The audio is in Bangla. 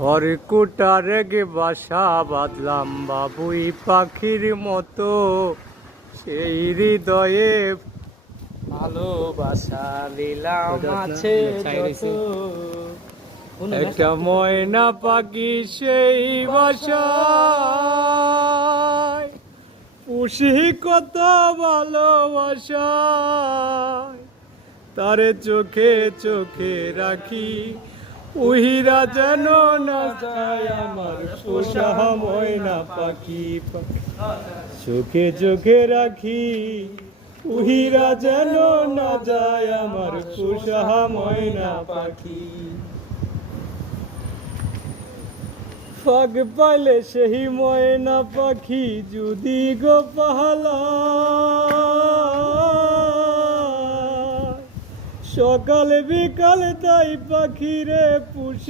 খড়কুটার গে বাসা বাঁধলাম বাবুই পাখির মতো, সেই হৃদয়ে ভালোবাসা দিলাম আছে যত। একটা ময়না পাখি সেই বাসায় পুষি কত ভালোবাসায়, তারে চোখে চোখে রাখি উহিরা যেন না যায় আমার পোষা ময়না পাখি। চোখে চোখে রাখি উহিরা যেন না যায় আমার পোষা ময়না পাখি। ফাগ পাইলে সেই ময়না পাখি যদি গো পাহালা, সকাল বিকাল তাই পাখিরে পুষি।